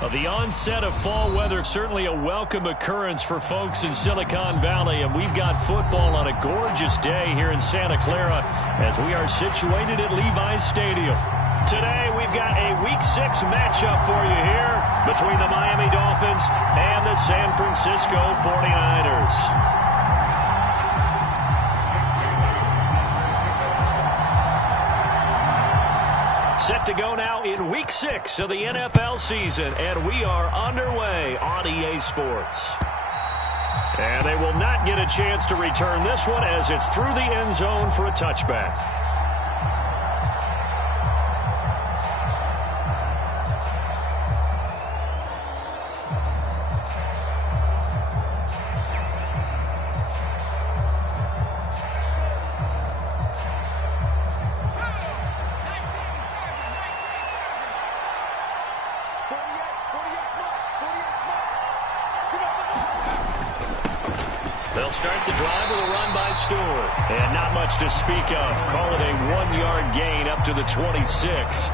The onset of fall weather, certainly a welcome occurrence for folks in Silicon Valley, and we've got football on a gorgeous day here in Santa Clara as we are situated at Levi's Stadium. Today we've got a Week 6 matchup for you here between the Miami Dolphins and the San Francisco 49ers. Set to go now in Week 6 of the NFL season, and we are underway on EA Sports. And they will not get a chance to return this one as it's through the end zone for a touchback. They'll start the drive with a run by Stewart. And not much to speak of. Call it a 1-yard gain up to the 26.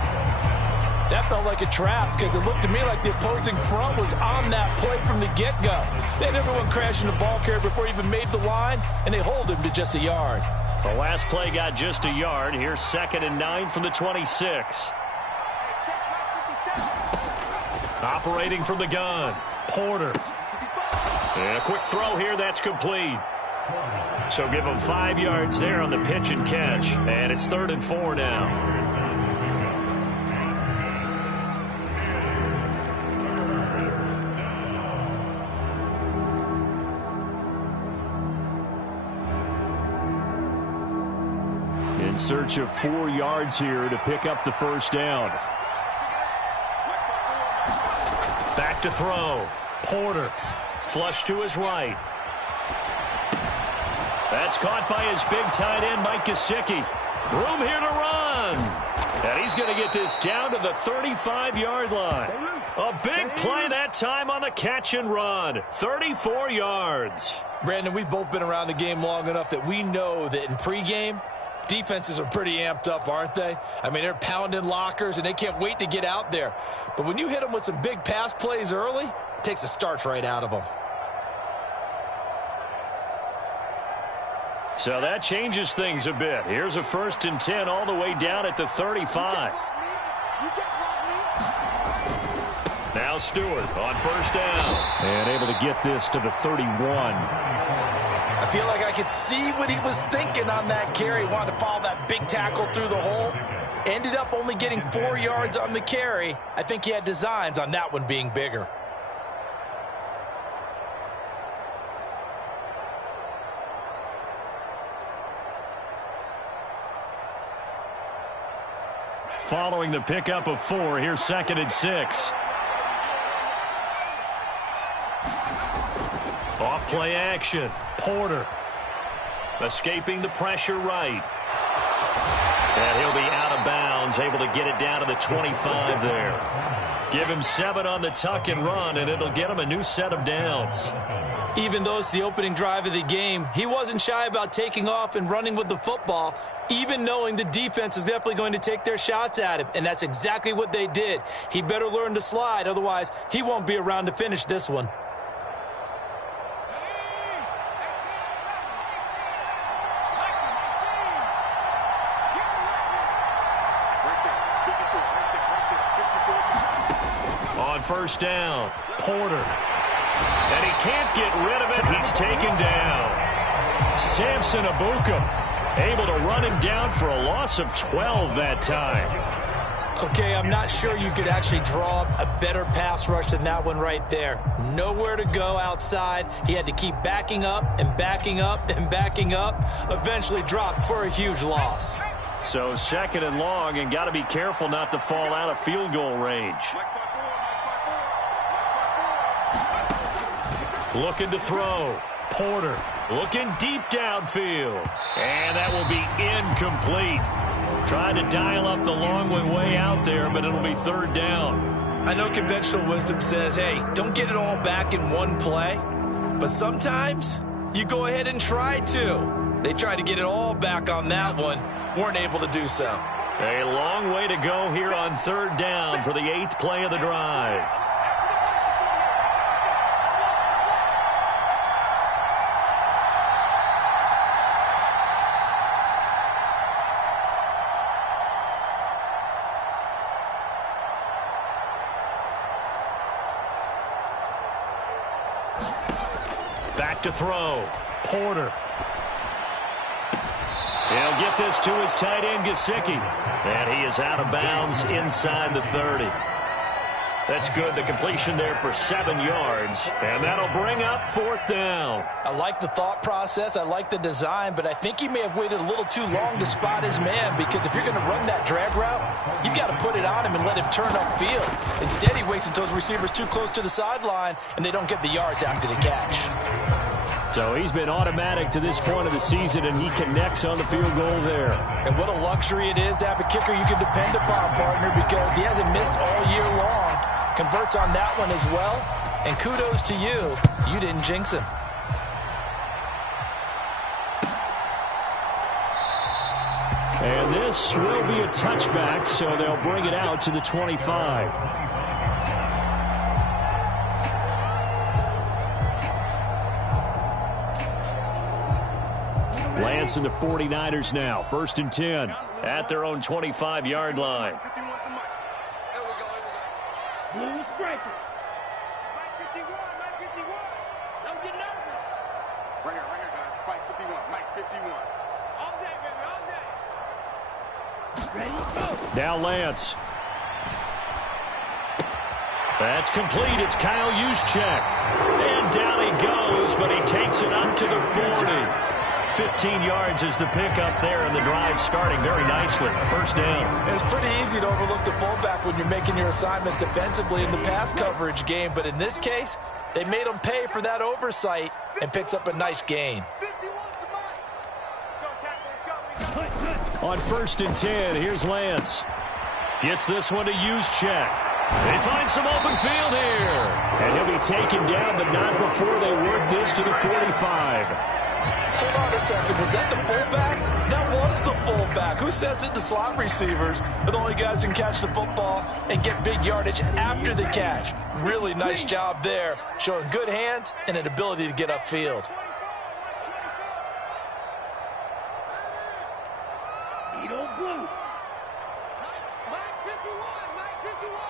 That felt like a trap because it looked to me like the opposing front was on that play from the get-go. They had everyone crashing the ball carrier before he even made the line, and they hold him to just a yard. The last play got just a yard. Here's 2nd and 9 from the 26. Operating from the gun, Porter. And a quick throw here, that's complete. So give them 5 yards there on the pitch and catch. And it's 3rd and 4 now. In search of 4 yards here to pick up the first down. Back to throw. Porter. Flush to his right. That's caught by his big tight end, Mike Gesicki. Room here to run. And he's going to get this down to the 35-yard line. A big play that time on the catch and run. 34 yards. Brandon, we've both been around the game long enough that we know that in pregame, defenses are pretty amped up, aren't they? I mean, they're pounding lockers, and they can't wait to get out there. But when you hit them with some big pass plays early, it takes the starch right out of them. So that changes things a bit. Here's a 1st and 10 all the way down at the 35. Now Stewart on 1st down. And able to get this to the 31. I feel like I could see what he was thinking on that carry. Wanted to follow that big tackle through the hole. Ended up only getting 4 yards on the carry. I think he had designs on that one being bigger. Following the pickup of 4, here's 2nd and 6. Off play action. Porter. Escaping the pressure right. And he'll be out of bounds, able to get it down to the 25 there. Give him 7 on the tuck and run, and it'll get him a new set of downs. Even though it's the opening drive of the game, he wasn't shy about taking off and running with the football, even knowing the defense is definitely going to take their shots at him, and that's exactly what they did. He better learn to slide, otherwise he won't be around to finish this one. On 1st down, Porter. And he can't get rid of it. He's taken down. Samson Abuka able to run him down for a loss of 12 that time. Okay, I'm not sure you could actually draw a better pass rush than that one right there. Nowhere to go outside. He had to keep backing up and backing up and backing up. Eventually dropped for a huge loss. So 2nd and long, and got to be careful not to fall out of field goal range. Looking to throw. Porter looking deep downfield. And that will be incomplete. Trying to dial up the long way out there, but it'll be 3rd down. I know conventional wisdom says, hey, don't get it all back in one play. But sometimes you go ahead and try to. They tried to get it all back on that one. Weren't able to do so. A long way to go here on 3rd down for the 8th play of the drive. Back to throw. Porter. He'll get this to his tight end, Gesicki. And he is out of bounds inside the 30. That's good. The completion there for 7 yards. And that'll bring up 4th down. I like the thought process. I like the design. But I think he may have waited a little too long to spot his man. Because if you're going to run that drag route, you've got to put it on him and let him turn upfield. Instead, he waits until his receiver's too close to the sideline, and they don't get the yards after the catch. So he's been automatic to this point of the season, and he connects on the field goal there. And what a luxury it is to have a kicker you can depend upon, partner, because he hasn't missed all year long. Converts on that one as well. And kudos to you. You didn't jinx him. And this will be a touchback, so they'll bring it out to the 25. Lance and the 49ers now. 1st and 10 at their own 25-yard line. Blue striker. Mike 51, Mike 51. Don't get nervous. Right here, guys. Mike 51, Mike 51. All day, baby, all day. Ready, go. Now Lance. That's complete. It's Kyle Juszczyk. And down he goes, but he takes it up to the 40. 15 yards is the pickup there, and the drive starting very nicely. 1st down. It's pretty easy to overlook the fullback when you're making your assignments defensively in the pass coverage game, but in this case, they made him pay for that oversight and picks up a nice gain. On 1st and 10, here's Lance. Gets this one to Juszczyk. They find some open field here. And he'll be taken down, but not before they work this to the 45. Hold on a second. Was that the fullback? That was the fullback. Who says it to slot receivers? They're the only guys who can catch the football and get big yardage after the catch. Really nice job there, showing good hands and an ability to get upfield. Blue. Mike 51, Mike 51.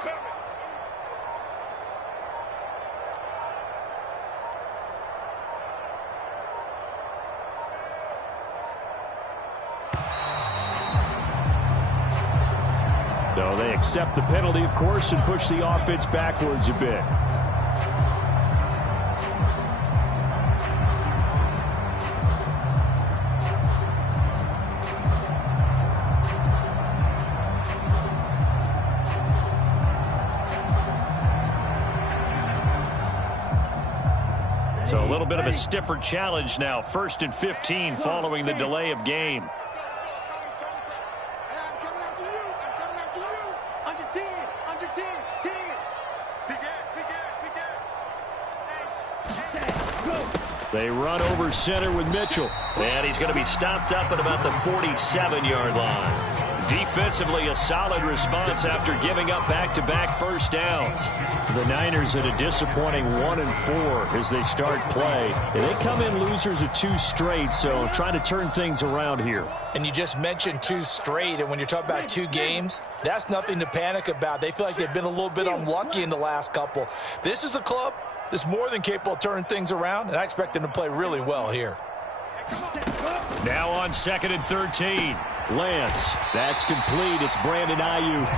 Coming. So they accept the penalty, of course, and push the offense backwards a bit. So a little bit of a stiffer challenge now. 1st and 15 following the delay of game. They run over center with Mitchell. And he's going to be stopped up at about the 47-yard line. Defensively, a solid response after giving up back-to-back 1st downs. The Niners at a disappointing 1-4 as they start play. And they come in losers of 2 straight, so trying to turn things around here. And you just mentioned 2 straight, and when you're talking about 2 games, that's nothing to panic about. They feel like they've been a little bit unlucky in the last couple. This is a club that's more than capable of turning things around, and I expect them to play really well here. Now on 2nd and 13. Lance, that's complete. It's Brandon Ayuk.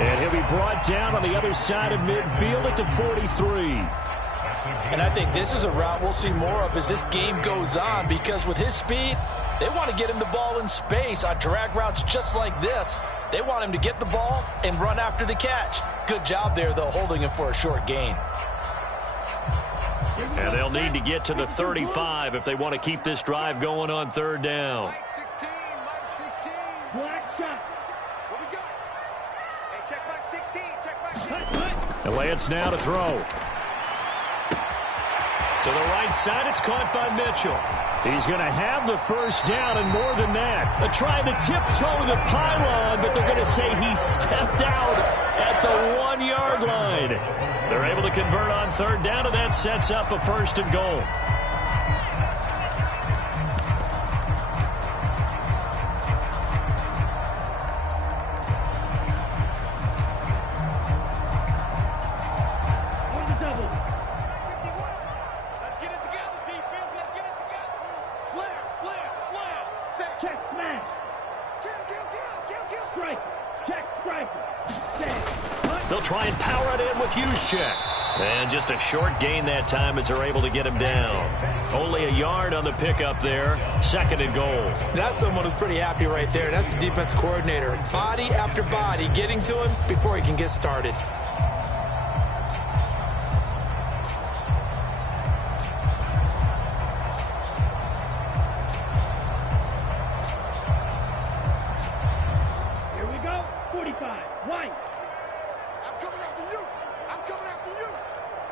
And he'll be brought down on the other side of midfield at the 43. And I think this is a route we'll see more of as this game goes on, because with his speed, they want to get him the ball in space on drag routes just like this. They want him to get the ball and run after the catch. Good job there, though, holding him for a short gain. And they'll need to get to the 35 if they want to keep this drive going on 3rd down. Mike 16, Mike 16. Black shot. What we got? Hey, check Mike 16, check Mike 16. And Lance now to throw. To the right side, it's caught by Mitchell. He's going to have the 1st down, and more than that. They're trying to tiptoe the pylon, but they're going to say he stepped out at the 1-yard line. They're able to convert on 3rd down, and that sets up a 1st and goal. They'll try and power it in with Juszczyk. And just a short gain that time as they're able to get him down. Only a yard on the pickup there. 2nd and goal. That's someone who's pretty happy right there. That's the defense coordinator. Body after body getting to him before he can get started. Here we go. 45. White. I'm coming after you. I'm coming after you.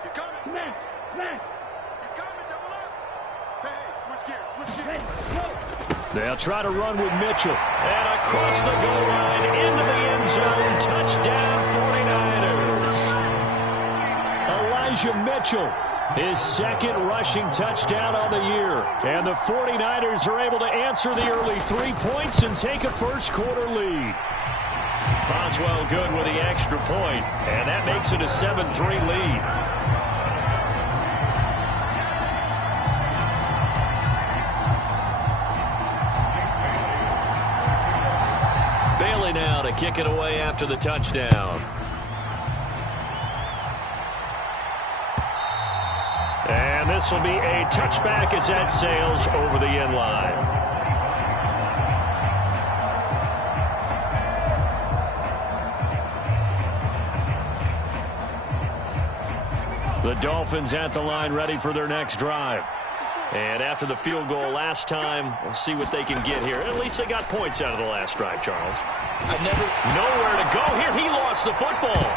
He's coming. Smash. Smash. He's coming. Double up. Hey, switch gears. Switch gears. They'll try to run with Mitchell. And across the goal line into the end zone. Touchdown 49ers. Elijah Mitchell, his 2nd rushing touchdown on the year. And the 49ers are able to answer the early 3 points and take a first-quarter lead. Boswell good with the extra point, and that makes it a 7-3 lead. Bailey now to kick it away after the touchdown. And this will be a touchback as that sails over the end line. The Dolphins at the line ready for their next drive. And after the field goal last time, we'll see what they can get here. At least they got points out of the last drive, Charles. Nowhere to go here. He lost the football.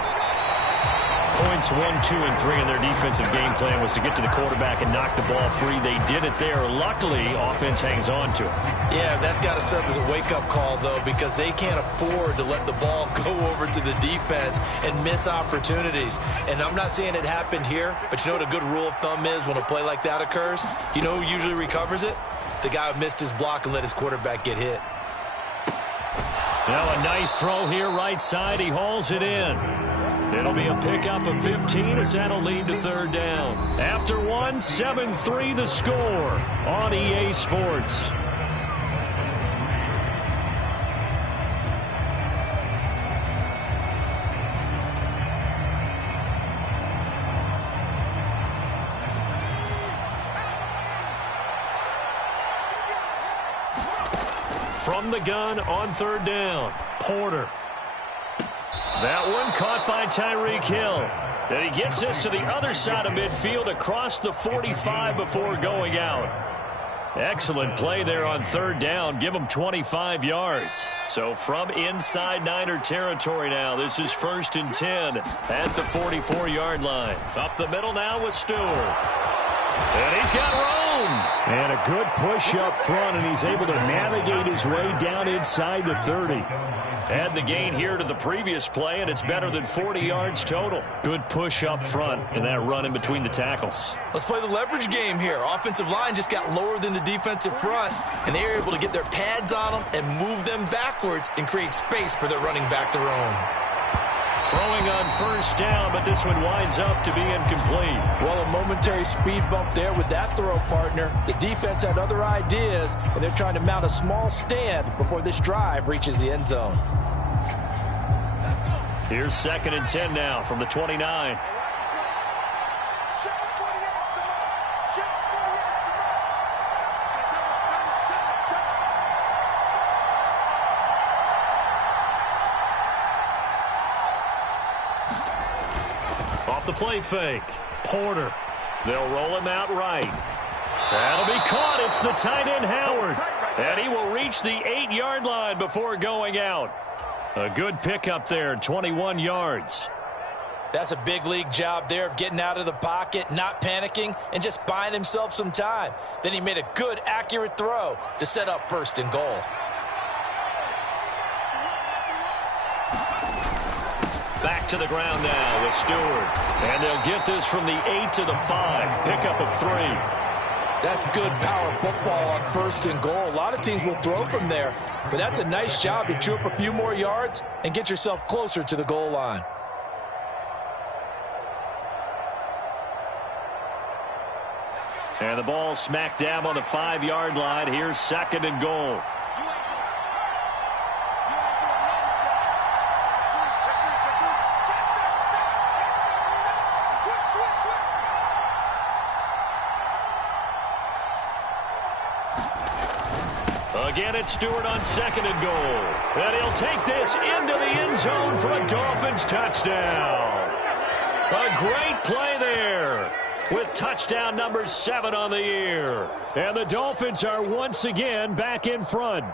Points 1, 2, and 3 in their defensive game plan was to get to the quarterback and knock the ball free. They did it there. Luckily, offense hangs on to it. Yeah, that's got to serve as a wake-up call, though, because they can't afford to let the ball go over to the defense and miss opportunities. And I'm not saying it happened here, but you know what a good rule of thumb is when a play like that occurs? You know who usually recovers it? The guy who missed his block and let his quarterback get hit. Now a nice throw here right side. He hauls it in. It'll be a pickup of 15 as that'll lead to 3rd down. After 1, 7-3 the score on EA Sports. From the gun on 3rd down, Porter. That one caught by Tyreek Hill. And he gets this to the other side of midfield across the 45 before going out. Excellent play there on 3rd down. Give him 25 yards. So from inside Niner territory now, this is 1st and 10 at the 44-yard line. Up the middle now with Stewart. And he's got room. And a good push up front, and he's able to navigate his way down inside the 30. Add the gain here to the previous play, and it's better than 40 yards total. Good push up front and that run in between the tackles. Let's play the leverage game here. Offensive line just got lower than the defensive front, and they were able to get their pads on them and move them backwards and create space for their running back to roam. Throwing on 1st down, but this one winds up to be incomplete. Well, a momentary speed bump there with that throw, partner. The defense had other ideas, and they're trying to mount a small stand before this drive reaches the end zone. Here's 2nd and 10 now from the 29. Off the play fake. Porter. They'll roll him out right. That'll be caught. It's the tight end Howard. And he will reach the 8-yard line before going out. A good pickup there, 21 yards. That's a big league job there of getting out of the pocket, not panicking, and just buying himself some time. Then he made a good, accurate throw to set up 1st and goal. Back to the ground now with Stewart. And they'll get this from the 8 to the 5. Pickup of 3. That's good power football on 1st and goal. A lot of teams will throw from there, but that's a nice job to chew up a few more yards and get yourself closer to the goal line. And the ball smack dab on the 5-yard line. Here's 2nd and goal. Again, it's Stewart on 2nd and goal. And he'll take this into the end zone for a Dolphins touchdown. A great play there with touchdown number 7 on the year. And the Dolphins are once again back in front.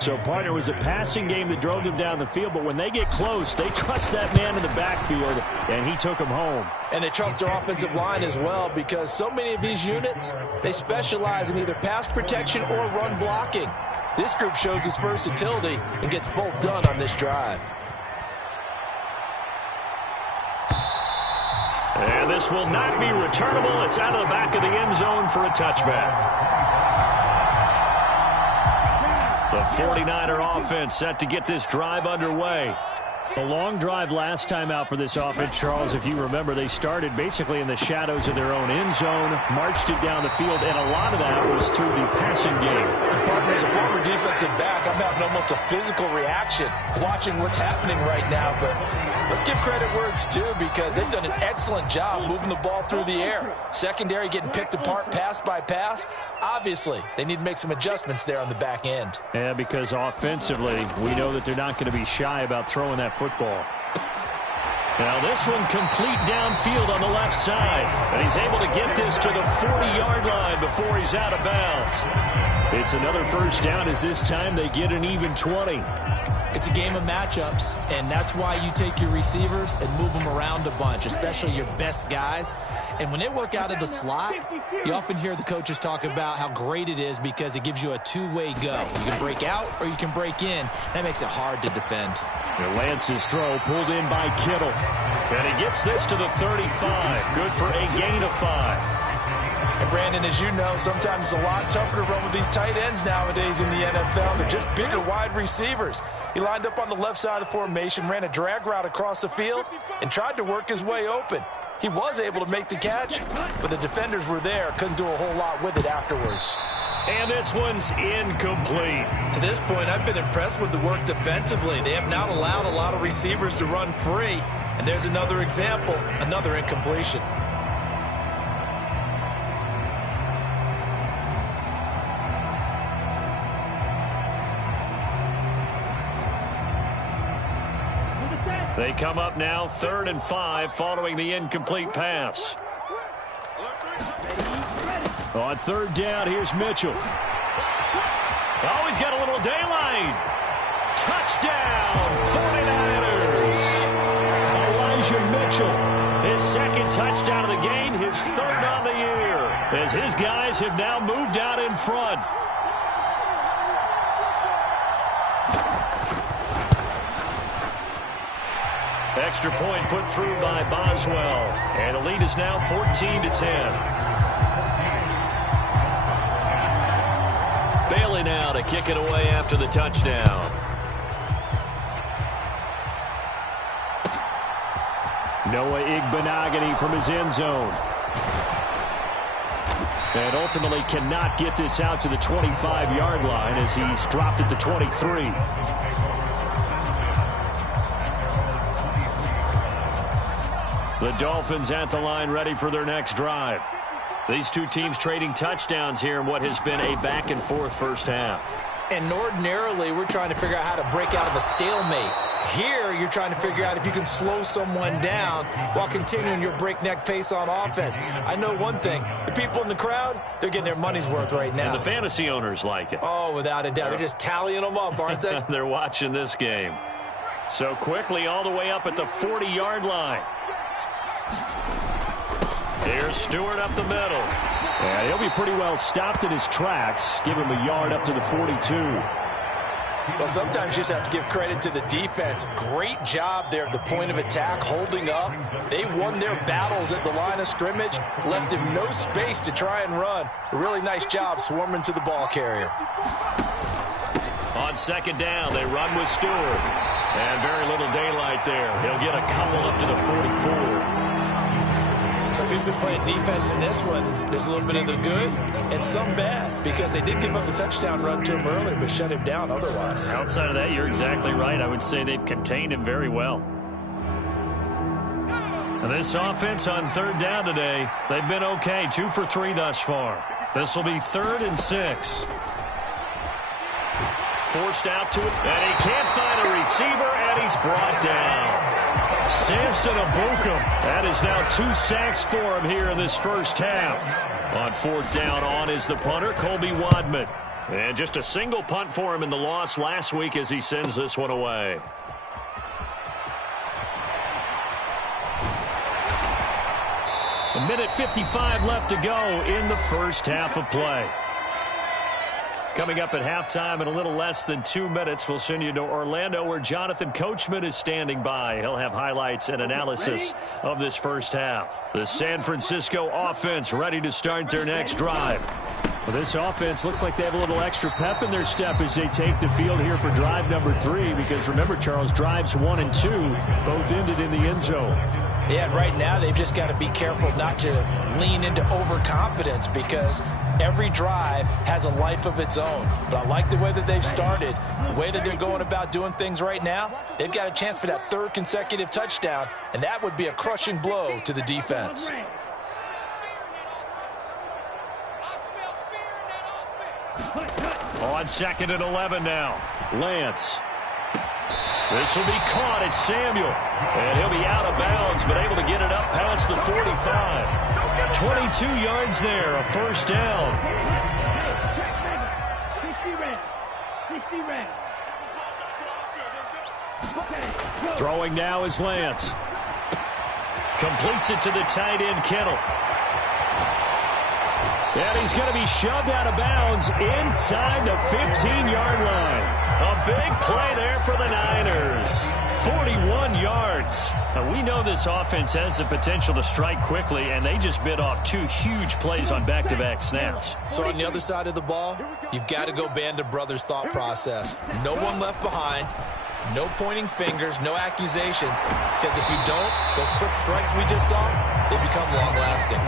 So, partner, it was a passing game that drove them down the field, but when they get close, they trust that man in the backfield, and he took them home. And they trust their offensive line as well, because so many of these units, they specialize in either pass protection or run blocking. This group shows its versatility and gets both done on this drive. And this will not be returnable. It's out of the back of the end zone for a touchback. The 49er offense set to get this drive underway. A long drive last time out for this offense, Charles. If you remember, they started basically in the shadows of their own end zone, marched it down the field, and a lot of that was through the passing game. Partner, as a former defensive back, I'm having almost a physical reaction watching what's happening right now. But let's give credit where it's due, because they've done an excellent job moving the ball through the air. Secondary getting picked apart pass by pass. Obviously, they need to make some adjustments there on the back end. Yeah, because offensively, we know that they're not going to be shy about throwing that football. Now this one complete downfield on the left side. And he's able to get this to the 40-yard line before he's out of bounds. It's another first down, as this time they get an even 20. It's a game of matchups, and that's why you take your receivers and move them around a bunch, especially your best guys. And when they work out of the slot, you often hear the coaches talk about how great it is because it gives you a two-way go. You can break out or you can break in. That makes it hard to defend. And Lance's throw pulled in by Kittle. And he gets this to the 35. Good for a gain of 5. And Brandon, as you know, sometimes it's a lot tougher to run with these tight ends nowadays in the NFL. They're just bigger wide receivers. He lined up on the left side of the formation, ran a drag route across the field, and tried to work his way open. He was able to make the catch, but the defenders were there, couldn't do a whole lot with it afterwards. And this one's incomplete. To this point, I've been impressed with the work defensively. They have not allowed a lot of receivers to run free. And there's another example, another incompletion. They come up now 3rd and 5 following the incomplete pass. On 3rd down, here's Mitchell. Oh, he's got a little daylight. Touchdown, 49ers. Elijah Mitchell, his 2nd touchdown of the game, his 3rd on the year, as his guys have now moved out in front. Extra point put through by Boswell. And the lead is now 14-10. Bailey now to kick it away after the touchdown. Noah Igbenogany from his end zone. And ultimately cannot get this out to the 25-yard line as he's dropped at the 23. The Dolphins at the line ready for their next drive. These two teams trading touchdowns here in what has been a back-and-forth first half. And ordinarily, we're trying to figure out how to break out of a stalemate. Here, you're trying to figure out if you can slow someone down while continuing your breakneck pace on offense. I know one thing. The people in the crowd, they're getting their money's worth right now. And the fantasy owners like it. Oh, without a doubt. They're just tallying them up, aren't they? They're watching this game. So quickly all the way up at the 40-yard line. Here's Stewart up the middle. Yeah, he'll be pretty well stopped in his tracks. Give him a yard up to the 42. Well, sometimes you just have to give credit to the defense. Great job there at the point of attack, holding up. They won their battles at the line of scrimmage, left him no space to try and run. A really nice job swarming to the ball carrier. On 2nd down, they run with Stewart. And very little daylight there. He'll get a couple up to the 44. So if you've been playing defense in this one, there's a little bit of the good and some bad, because they did give up the touchdown run to him earlier, but shut him down otherwise. Outside of that, you're exactly right. I would say they've contained him very well. And this offense on 3rd down today, they've been okay. 2 for 3 thus far. This will be 3rd and 6. forced out to it, and he can't find a receiver, and he's brought down. Samson Abukum. That is now 2 sacks for him here in this first half. On 4th down on is the punter, Colby Wadman. And just a single punt for him in the loss last week as he sends this one away. A minute 55 left to go in the first half of play. Coming up at halftime in a little less than 2 minutes, we'll send you to Orlando where Jonathan Coachman is standing by. He'll have highlights and analysis of this first half. The San Francisco offense ready to start their next drive. Well, this offense looks like they have a little extra pep in their step as they take the field here for drive number 3 because remember, Charles, drives 1 and 2 both ended in the end zone. Yeah, right now they've just got to be careful not to lean into overconfidence because every drive has a life of its own. But I like the way that they've started, the way that they're going about doing things right now. They've got a chance for that 3rd consecutive touchdown, and that would be a crushing blow to the defense. On 2nd and 11 now. Lance. This will be caught. It's Samuel. And he'll be out of bounds, but able to get it up past the 45. 22 yards there, a first down. Throwing now is Lance. Completes it to the tight end, Kittle. And he's going to be shoved out of bounds inside the 15-yard line. A big play there for the Niners. 41 yards. Now, we know this offense has the potential to strike quickly, and they just bit off 2 huge plays on back-to-back snaps. So on the other side of the ball, you've got to go Band of Brothers thought process. No one left behind. No pointing fingers, no accusations. Because if you don't, those quick strikes we just saw, they become long-lasting.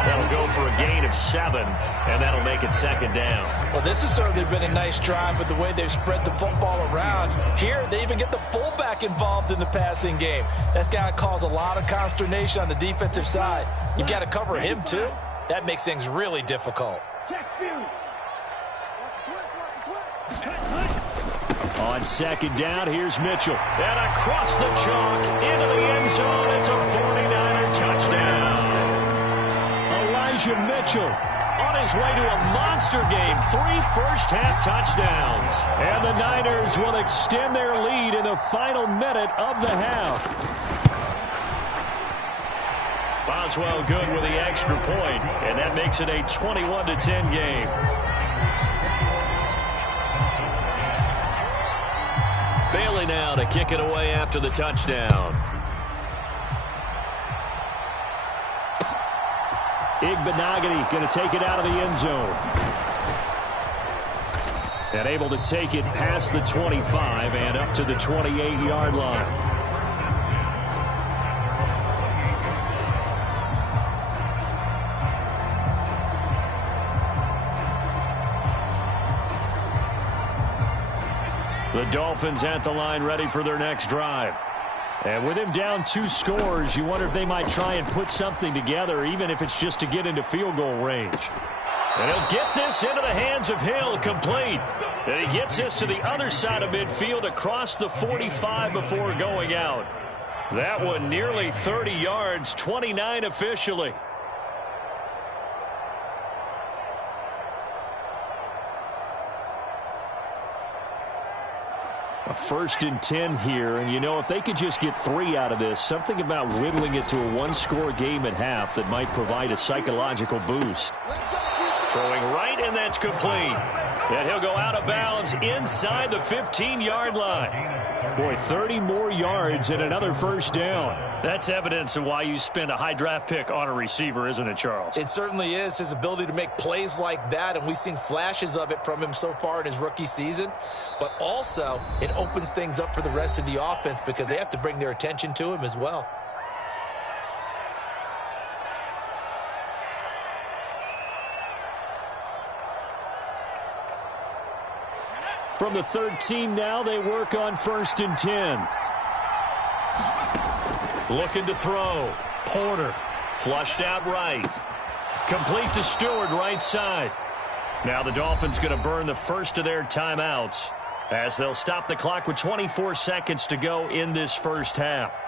That'll go for a gain of 7, and that'll make it 2nd down. Well, this has certainly been a nice drive with the way they've spread the football around. Here, they even get the fullback involved in the passing game. That's got to cause a lot of consternation on the defensive side. You've got to cover him, too. That makes things really difficult. On 2nd down, here's Mitchell. And across the chalk, into the end zone. It's a 49er touchdown. Elijah Mitchell on his way to a monster game. 3 first-half touchdowns. And the Niners will extend their lead in the final minute of the half. Boswell good with the extra point, and that makes it a 21-10 game. Bailey now to kick it away after the touchdown. Igbenogany going to take it out of the end zone. And able to take it past the 25 and up to the 28-yard line. The Dolphins at the line ready for their next drive. And with him down 2 scores, you wonder if they might try and put something together, even if it's just to get into field goal range. And he'll get this into the hands of Hill, complete. And he gets this to the other side of midfield across the 45 before going out. That one nearly 30 yards, 29 officially. A 1st and 10 here, and you know, if they could just get 3 out of this, something about whittling it to a 1-score game at half that might provide a psychological boost. Throwing right, and that's complete. And he'll go out of bounds inside the 15-yard line. Boy, 30 more yards and another first down. That's evidence of why you spend a high draft pick on a receiver, isn't it, Charles? It certainly is. His ability to make plays like that, and we've seen flashes of it from him so far in his rookie season. But also, it opens things up for the rest of the offense because they have to bring their attention to him as well. From the 13 now, they work on 1st and 10. Looking to throw. Porter. Flushed out right. Complete to Stewart, right side. Now the Dolphins going to burn the first of their timeouts. as they'll stop the clock with 24 seconds to go in this first half.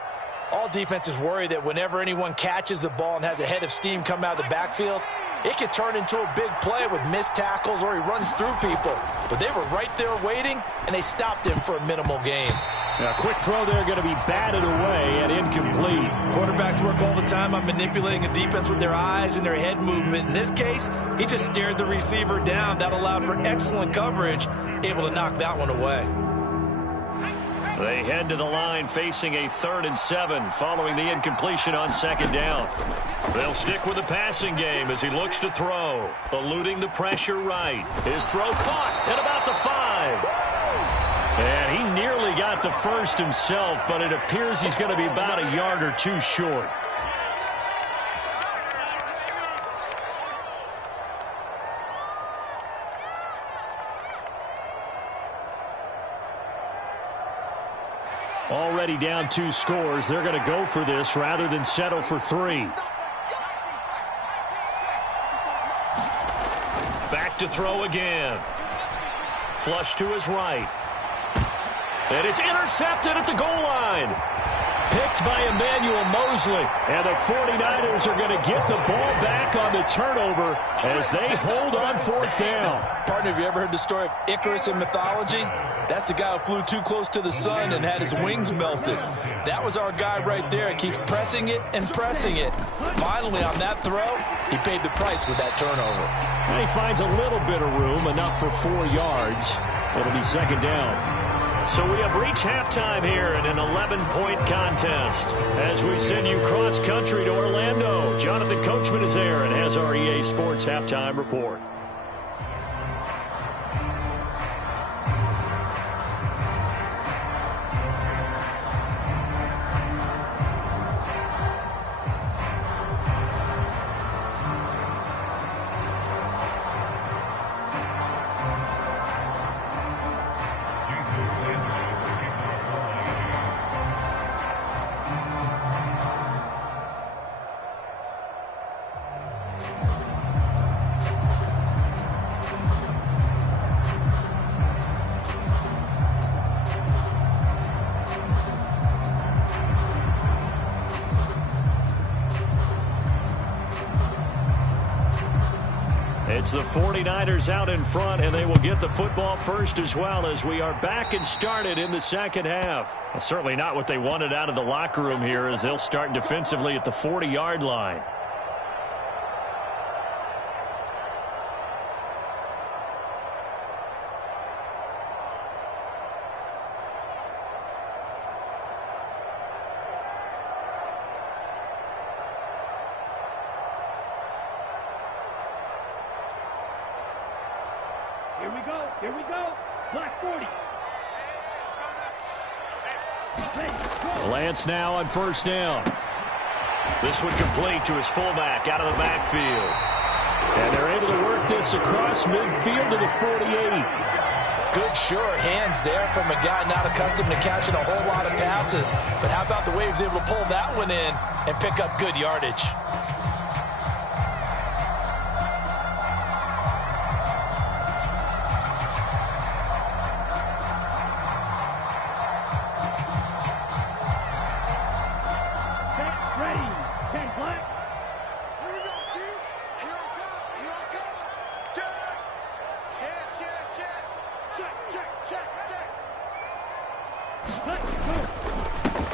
All defenses worry that whenever anyone catches the ball and has a head of steam come out of the backfield, it could turn into a big play with missed tackles or he runs through people. But they were right there waiting, and they stopped him for a minimal gain. A quick throw there going to be batted away and incomplete. Quarterbacks work all the time on manipulating a defense with their eyes and their head movement. In this case, he just stared the receiver down. That allowed for excellent coverage, able to knock that one away. They head to the line facing a 3rd and 7 following the incompletion on 2nd down. They'll stick with the passing game as he looks to throw, eluding the pressure right. His throw caught at about the 5. And he nearly got the first himself, but it appears he's going to be about a yard or two short. Already down 2 scores. They're going to go for this rather than settle for 3. Back to throw again. Flush to his right. And it's intercepted at the goal line. Picked by Emmanuel Mosley. And the 49ers are going to get the ball back on the turnover as they hold on 4th down. Partner, have you ever heard the story of Icarus in mythology? That's the guy who flew too close to the sun and had his wings melted. That was our guy right there. He keeps pressing it and pressing it. Finally, on that throw, he paid the price with that turnover. And he finds a little bit of room, enough for 4 yards. It'll be 2nd down. So we have reached halftime here in an 11-point contest. As we send you cross-country to Orlando, Jonathan Coachman is there and has our EA Sports Halftime Report. It's the 49ers out in front, and they will get the football first as well as we are back and started in the 2nd half. Well, certainly not what they wanted out of the locker room here as they'll start defensively at the 40-yard line. Here we go. Black 40. Lance now on 1st down. This one complete to his fullback out of the backfield. And they're able to work this across midfield to the 48. Good, sure hands there from a guy not accustomed to catching a whole lot of passes. But how about the way he was able to pull that one in and pick up good yardage?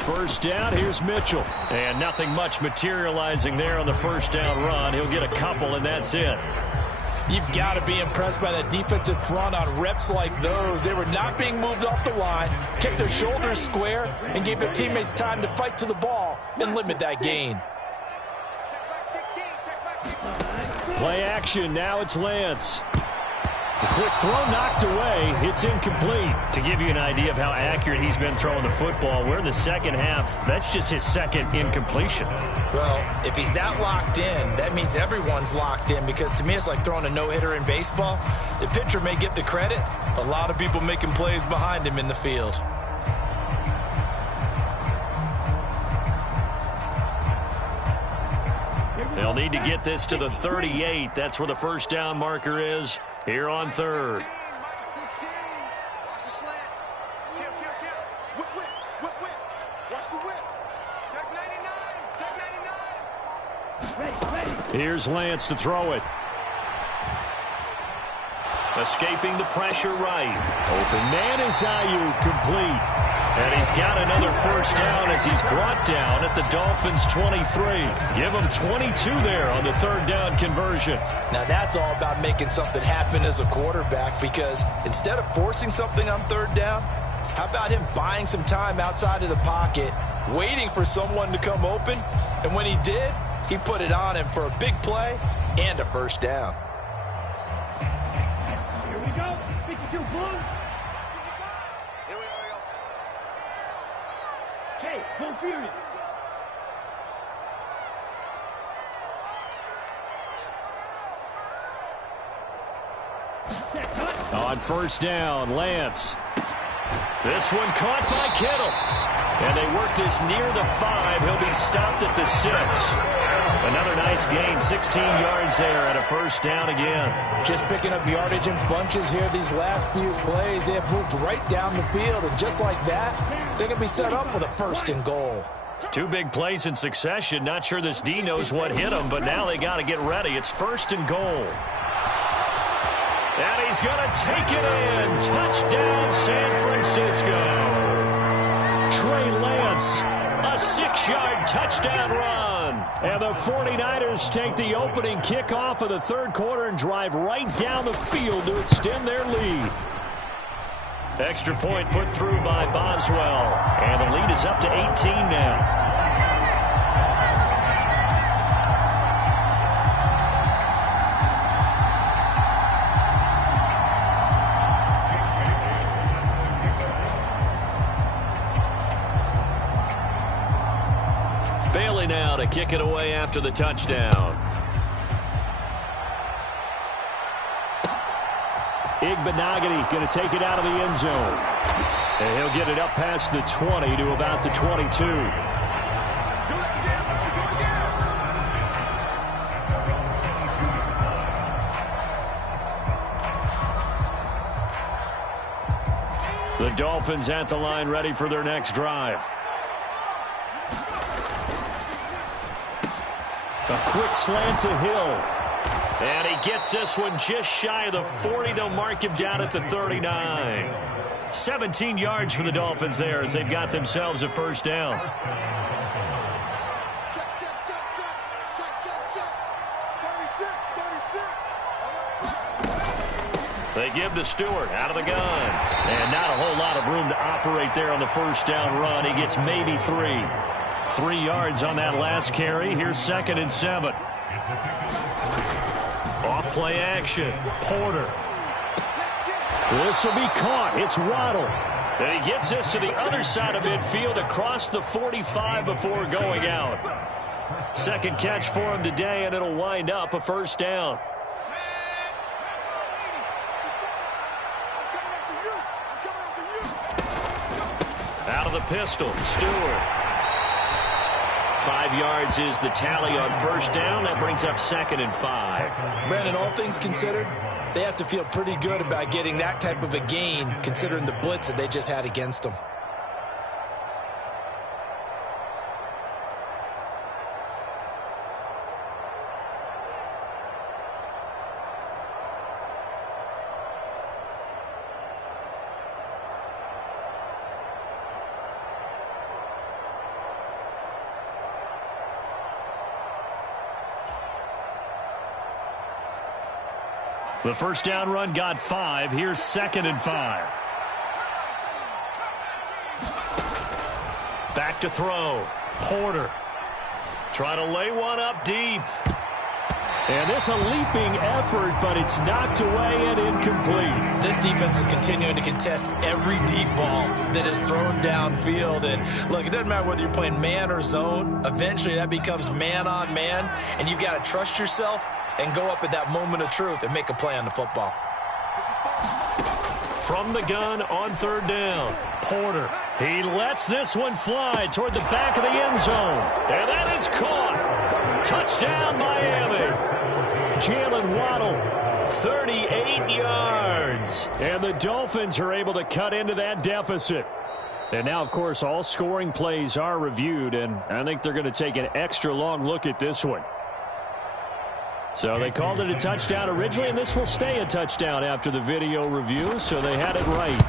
First down, here's Mitchell. And nothing much materializing there on the 1st down run. He'll get a couple, and that's it. You've got to be impressed by that defensive front on reps like those. They were not being moved off the line, kept their shoulders square, and gave their teammates time to fight to the ball and limit that gain. Play action, now it's Lance. The quick throw knocked away. It's incomplete. To give you an idea of how accurate he's been throwing the football, we're in the 2nd half. That's just his 2nd incompletion. Well, if he's that locked in, that means everyone's locked in, because to me it's like throwing a no-hitter in baseball. The pitcher may get the credit. A lot of people making plays behind him in the field. They'll need to get this to the 38. That's where the 1st down marker is here on 3rd. Check 99. Check 99. Here's Lance to throw it. Escaping the pressure right. Open man is Ayuk, complete. And he's got another first down as he's brought down at the Dolphins' 23. Give him 22 there on the third down conversion. Now that's all about making something happen as a quarterback, because instead of forcing something on third down, how about him buying some time outside of the pocket, waiting for someone to come open, and when he did, he put it on him for a big play and a first down. Here we go. 52 Blues. Here we go. Jay, go Fury. On first down, Lance. This one caught by Kittle. And they work this near the 5. He'll be stopped at the 6. Another nice gain, 16 yards there and a first down again. Just picking up yardage in bunches here these last few plays. They have moved right down the field, and just like that, they're going to be set up with a first and goal. 2 big plays in succession. Not sure this D knows what hit him, but now they got to get ready. It's first and goal. And he's going to take it in. Touchdown, San Francisco. Trey Lance, a 6-yard touchdown run. And the 49ers take the opening kickoff of the third quarter and drive right down the field to extend their lead. Extra point put through by Boswell. And the lead is up to 18 now. Bailey now to kick it away after the touchdown. Igbenogany going to take it out of the end zone. And he'll get it up past the 20 to about the 22. The Dolphins at the line ready for their next drive. A quick slant to Hill. And he gets this one just shy of the 40. They'll mark him down at the 39. 17 yards for the Dolphins there as they've got themselves a first down. Check. 36. They give to Stewart out of the gun. And not a whole lot of room to operate there on the first down run. He gets maybe 3. 3 yards on that last carry. Here's 2nd and 7. Off play action. Porter. This will be caught. It's Waddle. And he gets this to the other side of midfield across the 45 before going out. Second catch for him today, and it'll wind up a first down. Out of the pistol. Stewart. 5 yards is the tally on first down. That brings up 2nd and 5. Brandon, all things considered, they have to feel pretty good about getting that type of a gain, considering the blitz that they just had against them. The first down run got 5. Here's 2nd and 5. Back to throw. Porter. Trying to lay one up deep. And this a leaping effort, but it's knocked away and incomplete. This defense is continuing to contest every deep ball that is thrown downfield. And look, it doesn't matter whether you're playing man or zone. Eventually that becomes man on man, and you've got to trust yourself and go up at that moment of truth and make a play on the football. From the gun on third down, Porter. He lets this one fly toward the back of the end zone. And that is caught. Touchdown, Miami. Jalen Waddle, 38 yards. And the Dolphins are able to cut into that deficit. And now, of course, all scoring plays are reviewed, and I think they're going to take an extra long look at this one. So they called it a touchdown originally, and this will stay a touchdown after the video review, so they had it right.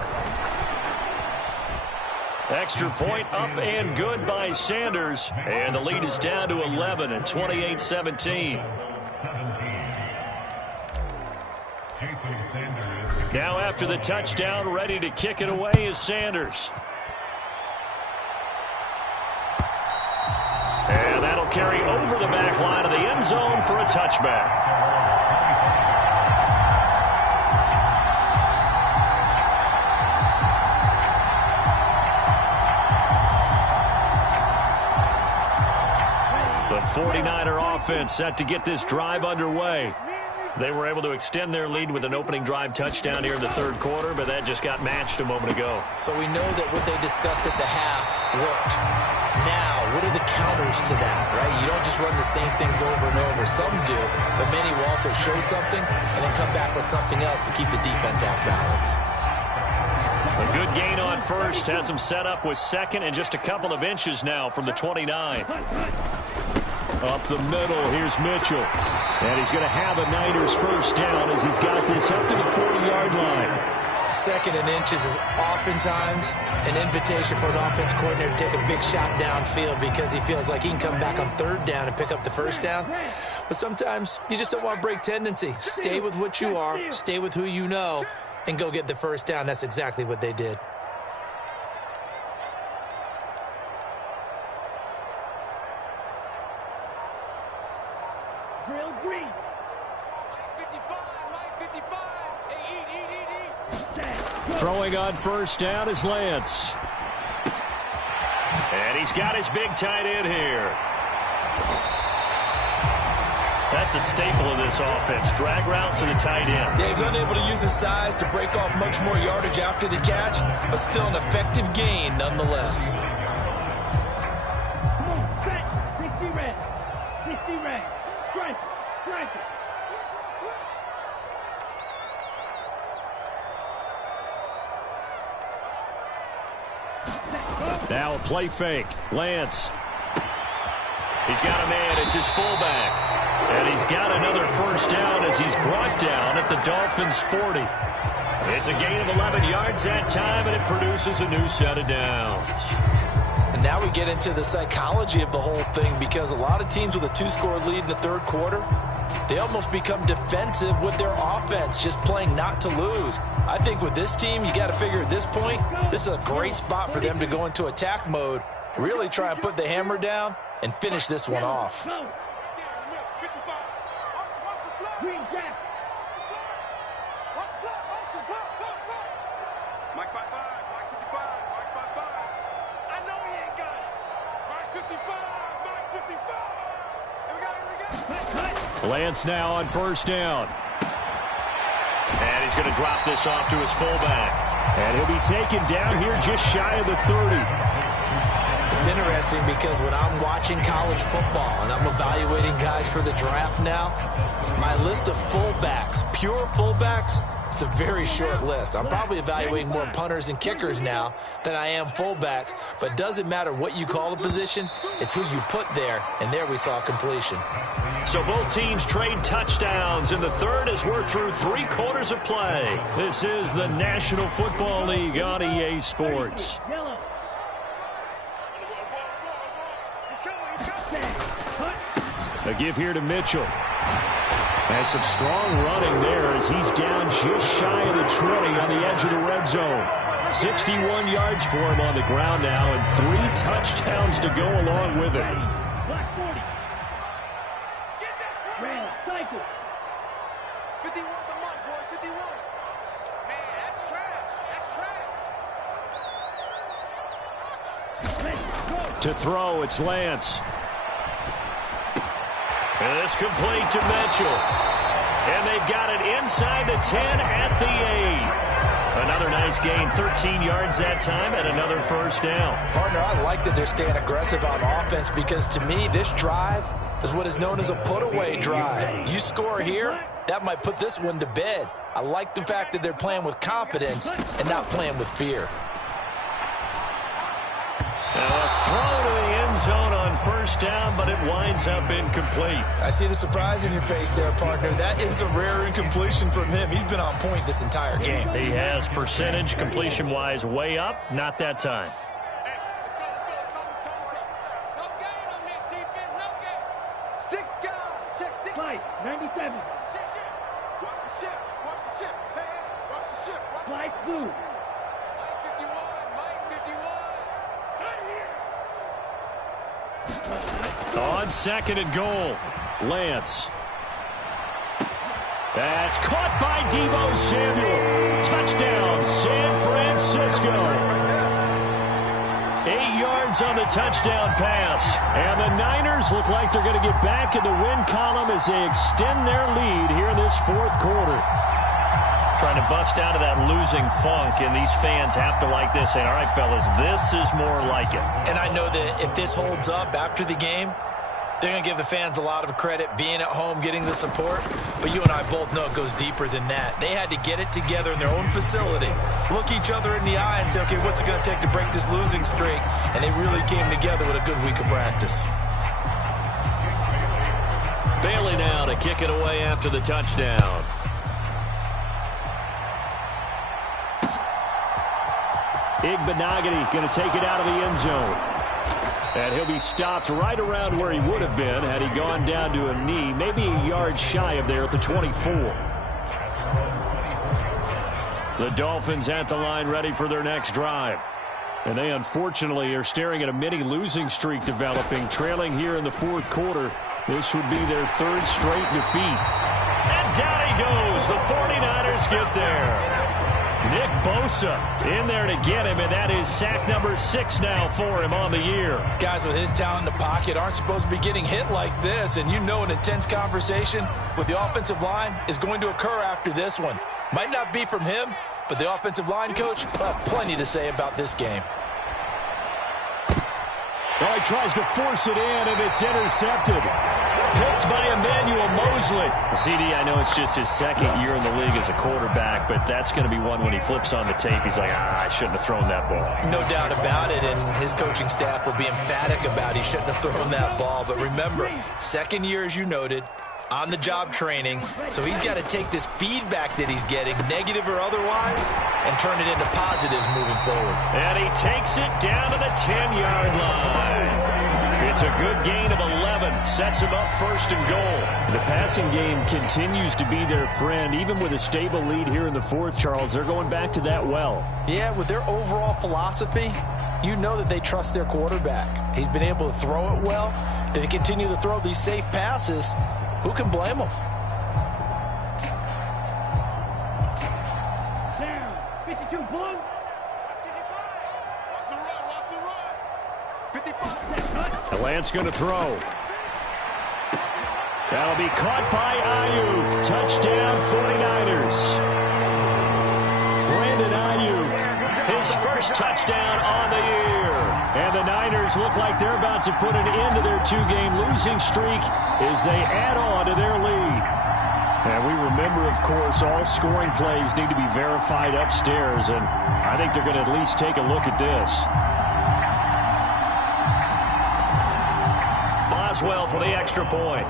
Extra point up and good by Sanders, and the lead is down to 11 at 28-17. Now after the touchdown, ready to kick it away is Sanders. And that'll carry over the back line of the end zone for a touchback. The 49er offense set to get this drive underway. They were able to extend their lead with an opening drive touchdown here in the third quarter, but that just got matched a moment ago. So we know that what they discussed at the half worked. Now, what are the counters to that, right? You don't just run the same things over and over. Some do, but many will also show something and then come back with something else to keep the defense off balance. A good gain on first has him set up with second and just a couple of inches now from the 29. Up the middle, here's Mitchell. And he's going to have a Niners first down as he's got this up to the 40-yard line. Second and inches is oftentimes an invitation for an offense coordinator to take a big shot downfield because he feels like he can come back on third down and pick up the first down. But sometimes you just don't want to break tendency. Stay with what you are, stay with who you know, and go get the first down. That's exactly what they did. Throwing on first down is Lance. And he's got his big tight end here. That's a staple of this offense. Drag route to the tight end. Yeah, he's unable to use his size to break off much more yardage after the catch, but still an effective gain nonetheless. Come on, set. 60 red. 60 red. Strike it. Strike it. Now a play fake. Lance. He's got a man. It's his fullback. And he's got another first down as he's brought down at the Dolphins' 40. It's a gain of 11 yards that time, and it produces a new set of downs. And now we get into the psychology of the whole thing because a lot of teams with a two-score lead in the third quarter, they almost become defensive with their offense, just playing not to lose. I think with this team, you got to figure at this point, this is a great spot for them to go into attack mode, really try and put the hammer down and finish this one off. Lance now on first down. And he's going to drop this off to his fullback. And he'll be taken down here just shy of the 30. It's interesting because when I'm watching college football and I'm evaluating guys for the draft now, my list of fullbacks, pure fullbacks, it's a very short list. I'm probably evaluating more punters and kickers now than I am fullbacks, but it doesn't matter what you call the position, it's who you put there, and there we saw completion. So both teams trade touchdowns in the third as we're through 3 quarters of play. This is the National Football League on EA Sports. A give here to Mitchell. And some strong running there as he's down just shy of the 20 on the edge of the red zone. 61 yards for him on the ground now and 3 touchdowns to go along with it. Black 40. Red, cycle. 51 the month, boys, 51. Man, that's trash. That's trash. To throw, it's Lance. And it's complete to Mitchell. And they've got it inside the 10 at the 8. Another nice gain, 13 yards that time, and another first down. Partner, I like that they're staying aggressive on offense because to me, this drive is what is known as a put-away drive. You score here, that might put this one to bed. I like the fact that they're playing with confidence and not playing with fear. throw to the end zone on first down, but it winds up incomplete. I see the surprise in your face there, partner. That is a rare incompletion from him. He's been on point this entire game. He has percentage completion-wise way up. Not that time. No gain on this defense. No gain. 6 guys. Check 6. Flight 97. Ship. Watch the ship. Watch the ship. Hey, watch the ship. Flight blue. Mike 51. Mike 51. Right here. On second and goal, Lance. That's caught by Deebo Samuel. Touchdown, San Francisco. 8 yards on the touchdown pass. And the Niners look like they're going to get back in the win column as they extend their lead here in this fourth quarter. Trying to bust out of that losing funk, and these fans have to like this. And all right, fellas, this is more like it. And I know that if this holds up after the game, they're going to give the fans a lot of credit being at home, getting the support. But you and I both know it goes deeper than that. They had to get it together in their own facility, look each other in the eye and say, okay, what's it going to take to break this losing streak? And they really came together with a good week of practice. Bailey now to kick it away after the touchdown. Igbenogany going to take it out of the end zone. And he'll be stopped right around where he would have been had he gone down to a knee, maybe a yard shy of there at the 24. The Dolphins at the line ready for their next drive. And they unfortunately are staring at a mini losing streak developing, trailing here in the fourth quarter. This would be their third straight defeat. And down he goes. The 49ers get there. Nick Bosa in there to get him, and that is sack number 6 now for him on the year. Guys with his talent in the pocket aren't supposed to be getting hit like this, and you know an intense conversation with the offensive line is going to occur after this one. Might not be from him, but the offensive line coach will have plenty to say about this game. Oh, he tries to force it in, and it's intercepted. Picked by Emmanuel Mosley. CD, I know it's just his second year in the league as a quarterback, but that's going to be one when he flips on the tape. He's like, I shouldn't have thrown that ball. No doubt about it, and his coaching staff will be emphatic about he shouldn't have thrown that ball. But remember, second year, as you noted, on-the-job training, so he's got to take this feedback that he's getting, negative or otherwise, and turn it into positives moving forward. And he takes it down to the 10-yard line. It's a good gain of 11. Sets him up first and goal. The passing game continues to be their friend. Even with a stable lead here in the fourth, Charles, they're going back to that well. Yeah, with their overall philosophy, you know that they trust their quarterback. He's been able to throw it well. They continue to throw these safe passes. Who can blame them? Down. 52 blue. 55. Watch the run. Watch the run. 55. Lance going to throw. That'll be caught by Ayuk. Touchdown 49ers. Brandon Ayuk, his first touchdown on the year. And the Niners look like they're about to put an end to their 2-game losing streak as they add on to their lead. And we remember, of course, all scoring plays need to be verified upstairs, and I think they're going to at least take a look at this. Boswell for the extra point.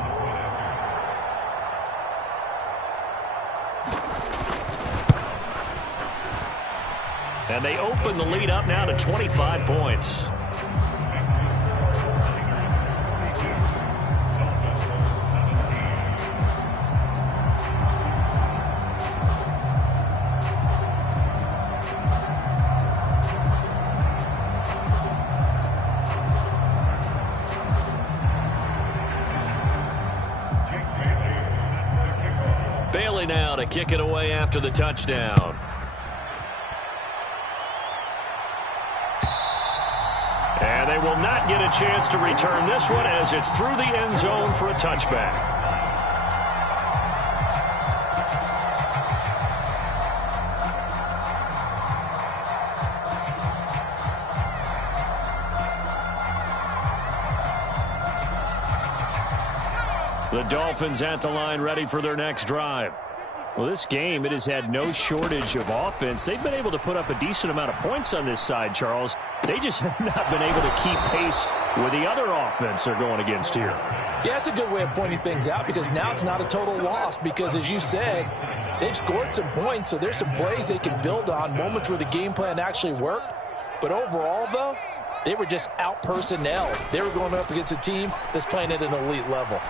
And they open the lead up now to 25 points. Bailey now to kick it away after the touchdown. And they will not get a chance to return this one as it's through the end zone for a touchback. The Dolphins at the line ready for their next drive. Well, this game, it has had no shortage of offense. They've been able to put up a decent amount of points on this side, Charles. They just have not been able to keep pace with the other offense they're going against here. Yeah, it's a good way of pointing things out because now it's not a total loss because, as you said, they've scored some points, so there's some plays they can build on, moments where the game plan actually worked. But overall, though, they were just out-personnelled. They were going up against a team that's playing at an elite level.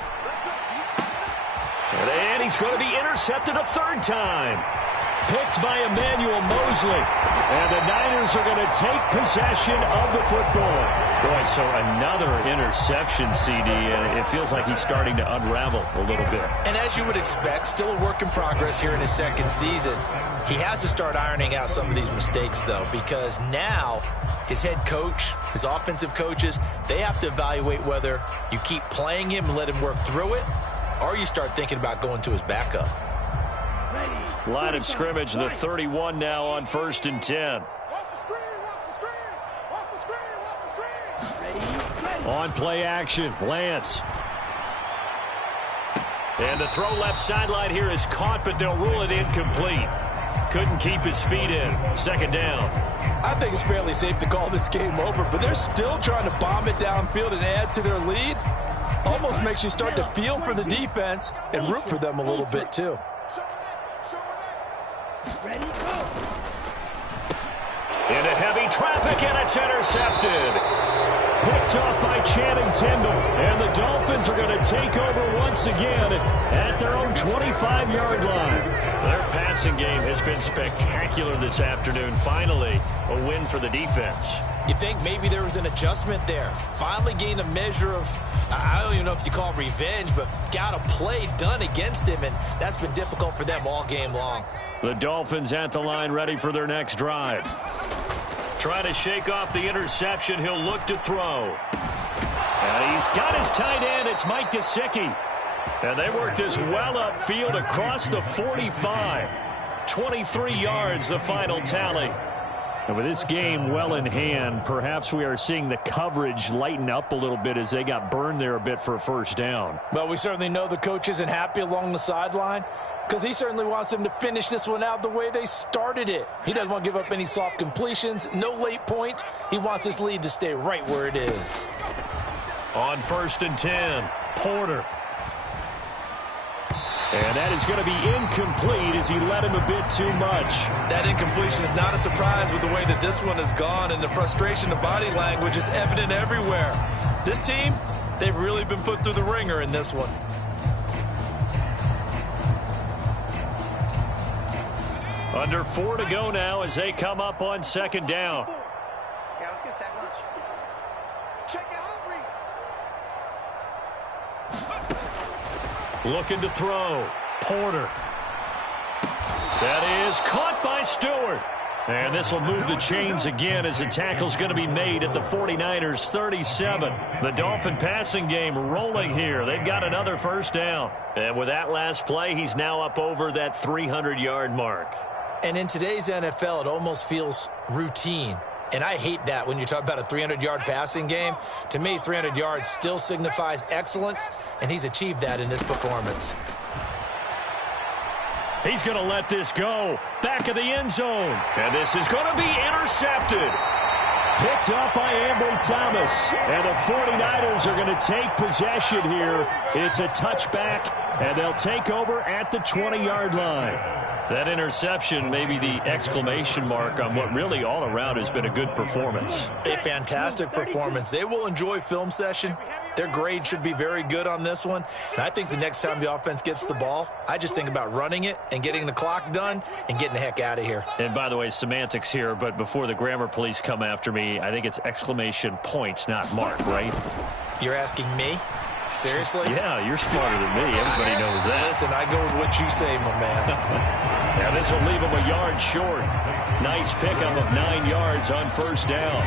And he's going to be intercepted a third time. Picked by Emmanuel Mosley. And the Niners are going to take possession of the football. Boy, so another interception, CD, and it feels like he's starting to unravel a little bit. And as you would expect, still a work in progress here in his second season. He has to start ironing out some of these mistakes, though, because now his head coach, his offensive coaches, they have to evaluate whether you keep playing him and let him work through it, or you start thinking about going to his backup. Line of scrimmage, the 31 now on 1st and 10. On play action, Lance. And the throw left sideline here is caught, but they'll rule it incomplete. Couldn't keep his feet in. Second down. I think it's fairly safe to call this game over, but they're still trying to bomb it downfield and add to their lead. Almost makes you start to feel for the defense and root for them a little bit, too. Into heavy traffic, and it's intercepted. Picked off by Channing Tindall. And the Dolphins are going to take over once again at their own 25-yard line. Their passing game has been spectacular this afternoon. Finally, a win for the defense. You think maybe there was an adjustment there. Finally gained a measure of, I don't even know if you call it revenge, but got a play done against him, and that's been difficult for them all game long. The Dolphins at the line ready for their next drive. Trying to shake off the interception. He'll look to throw. And he's got his tight end. It's Mike Gesicki. And they work this well upfield across the 45. 23 yards, the final tally. And with this game well in hand, perhaps we are seeing the coverage lighten up a little bit as they got burned there a bit for a first down. Well, we certainly know the coach isn't happy along the sideline, because he certainly wants them to finish this one out the way they started it. He doesn't want to give up any soft completions, no late points. He wants his lead to stay right where it is. On 1st and 10, Porter. And that is going to be incomplete as he led him a bit too much. That incompletion is not a surprise with the way that this one has gone, and the frustration, the body language is evident everywhere. This team, they've really been put through the ringer in this one. Under 4 to go now as they come up on 2nd down. Yeah, let's get a sack lunch. Check it, hungry. Looking to throw. Porter. That is caught by Stewart. And this will move the chains again as the tackle's going to be made at the 49ers 37. The Dolphin passing game rolling here. They've got another first down. And with that last play, he's now up over that 300-yard mark. And in today's NFL, it almost feels routine. And I hate that when you talk about a 300-yard passing game. To me, 300 yards still signifies excellence, and he's achieved that in this performance. He's going to let this go. Back of the end zone. And this is going to be intercepted. Picked up by Ambry Thomas. And the 49ers are going to take possession here. It's a touchback, and they'll take over at the 20-yard line. That interception may be the exclamation mark on what really all around has been a good performance. A fantastic performance. They will enjoy film session. Their grade should be very good on this one. And I think the next time the offense gets the ball, I just think about running it and getting the clock done and getting the heck out of here. And by the way, semantics here, but before the grammar police come after me, I think it's exclamation point, not mark, right? You're asking me? Seriously? Yeah, you're smarter than me. Everybody knows that. Listen, I go with what you say, my man. Now this will leave him a yard short. Nice pickup of 9 yards on first down.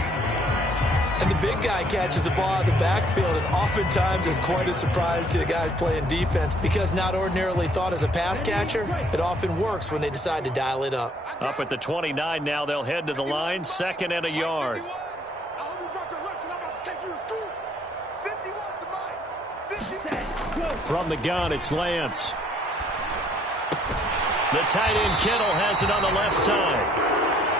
And the big guy catches the ball out of the backfield, and oftentimes is quite a surprise to the guys playing defense because not ordinarily thought as a pass catcher, it often works when they decide to dial it up. Up at the 29 now, they'll head to the line, 2nd and a yard. From the gun, it's Lance. The tight end Kittle has it on the left side.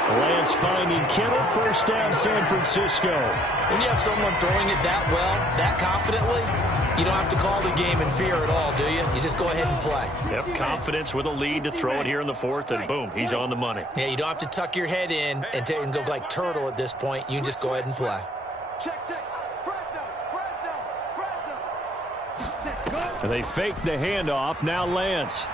Lance finding Kittle, first down San Francisco. When you have someone throwing it that well, that confidently, you don't have to call the game in fear at all, do you? You just go ahead and play. Yep, confidence with a lead to throw it here in the fourth, and boom, he's on the money. Yeah, you don't have to tuck your head in and go like turtle at this point. You can just go ahead and play. Check, check. And they fake the handoff. Now Lance.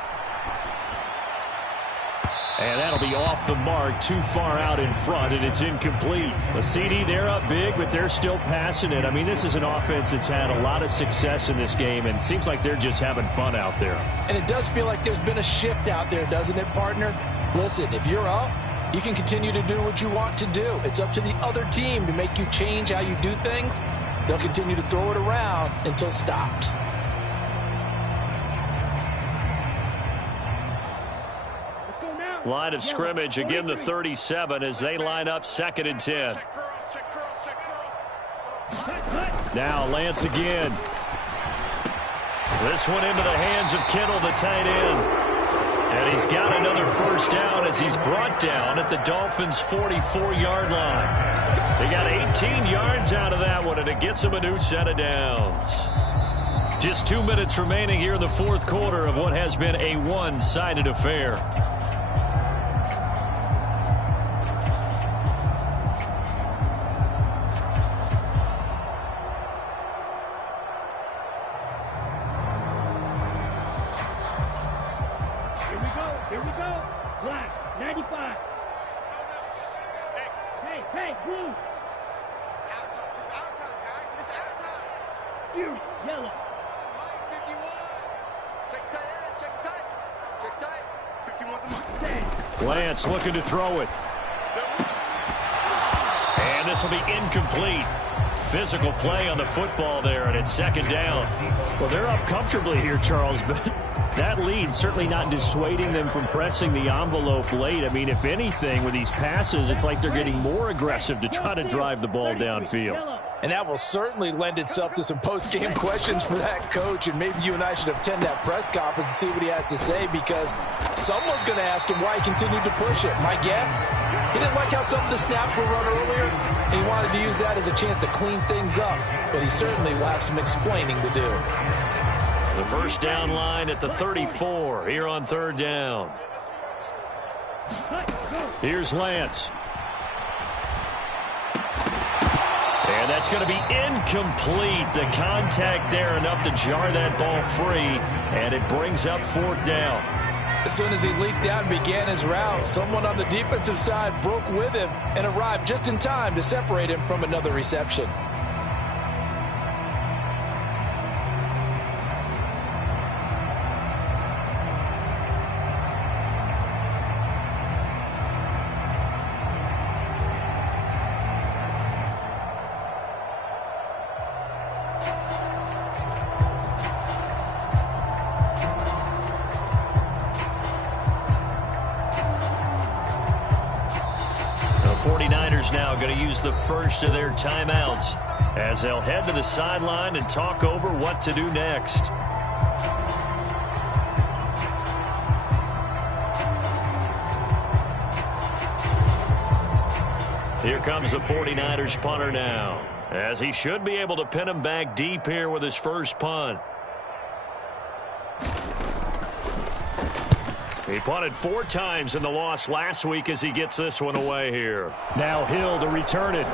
And that'll be off the mark, too far out in front, and it's incomplete. The CD, they're up big, but they're still passing it. I mean, this is an offense that's had a lot of success in this game, and it seems like they're just having fun out there. And it does feel like there's been a shift out there, doesn't it, partner? Listen, if you're up, you can continue to do what you want to do. It's up to the other team to make you change how you do things. They'll continue to throw it around until stopped. Line of scrimmage, again the 37 as they line up 2nd and 10. Now Lance again. This one into the hands of Kittle, the tight end. And he's got another first down as he's brought down at the Dolphins' 44-yard line. They got 18 yards out of that one, and it gets them a new set of downs. Just 2 minutes remaining here in the fourth quarter of what has been a one-sided affair. Here we go. Black, 95. Hey, blue. It's our time. It's our time, guys. It's our time. Fury, yellow. Mike, 51. Check tight. Check tight. Check tight. 51's a Mike. Lance looking to throw it. And this will be incomplete. Physical play on the football there, and it's 2nd down. Well, they're up comfortably here, Charles, but that lead certainly not dissuading them from pressing the envelope late. I mean, if anything, with these passes, it's like they're getting more aggressive to try to drive the ball downfield. And that will certainly lend itself to some post-game questions for that coach, and maybe you and I should attend that press conference and see what he has to say, because someone's going to ask him why he continued to push it. My guess, he didn't like how some of the snaps were run earlier, and he wanted to use that as a chance to clean things up, but he certainly will have some explaining to do. The first down line at the 34 here on 3rd down. Here's Lance. And that's going to be incomplete. The contact there enough to jar that ball free, and it brings up 4th down. As soon as he leaped out and began his route, someone on the defensive side broke with him and arrived just in time to separate him from another reception. The 49ers now going to use the first of their timeouts as they'll head to the sideline and talk over what to do next. Here comes the 49ers punter now, as he should be able to pin him back deep here with his first punt. He punted 4 times in the loss last week as he gets this one away here. Now Hill to return it.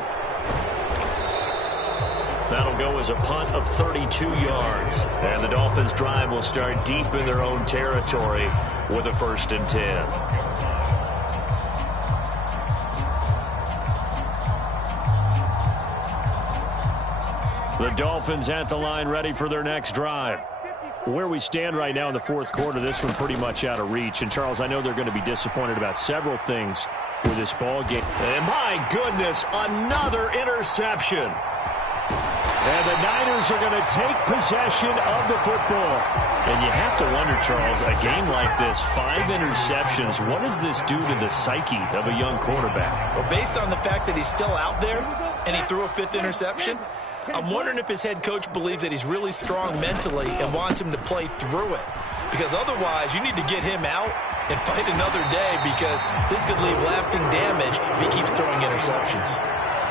That'll go as a punt of 32 yards. And the Dolphins drive will start deep in their own territory with a 1st and 10. The Dolphins at the line ready for their next drive. Where we stand right now in the fourth quarter, this one pretty much out of reach. And, Charles, I know they're going to be disappointed about several things with this ball game. And, my goodness, another interception. And the Niners are going to take possession of the football. And you have to wonder, Charles, a game like this, 5 interceptions, what does this do to the psyche of a young quarterback? Well, based on the fact that he's still out there and he threw a 5th interception, I'm wondering if his head coach believes that he's really strong mentally and wants him to play through it. Because otherwise, you need to get him out and fight another day, because this could leave lasting damage if he keeps throwing interceptions.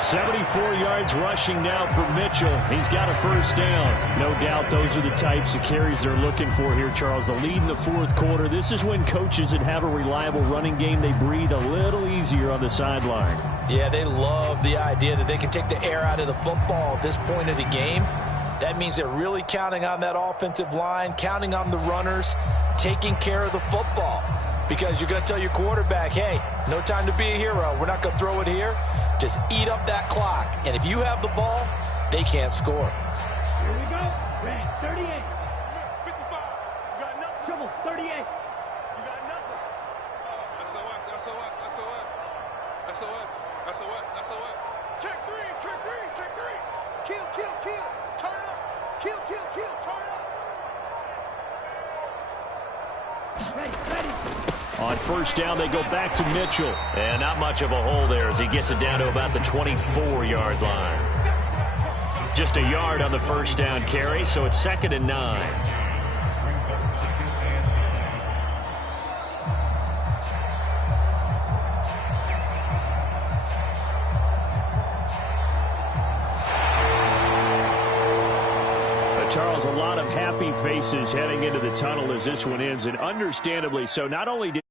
74 yards rushing now for Mitchell. He's got a first down. No doubt those are the types of carries they're looking for here, Charles. The lead in the fourth quarter. This is when coaches that have a reliable running game, they breathe a little easier on the sideline. Yeah, they love the idea that they can take the air out of the football at this point of the game. That means they're really counting on that offensive line, counting on the runners, taking care of the football. Because you're going to tell your quarterback, hey, no time to be a hero. We're not going to throw it here. Just eat up that clock. And if you have the ball, they can't score. Here we go. Red, 38. 55. You got nothing. Trouble, 38. You got nothing. SOS, SOS, SOS. SOS, SOS, SOS. Check three, check three, check three. Kill, kill, kill. Turn it up. Kill, kill, kill. Turn it up. Ready, ready. On first down, they go back to Mitchell. And not much of a hole there as he gets it down to about the 24-yard line. Just a yard on the first down carry, so it's 2nd and 9. Charles, a lot of happy faces heading into the tunnel as this one ends, and understandably so. Not only did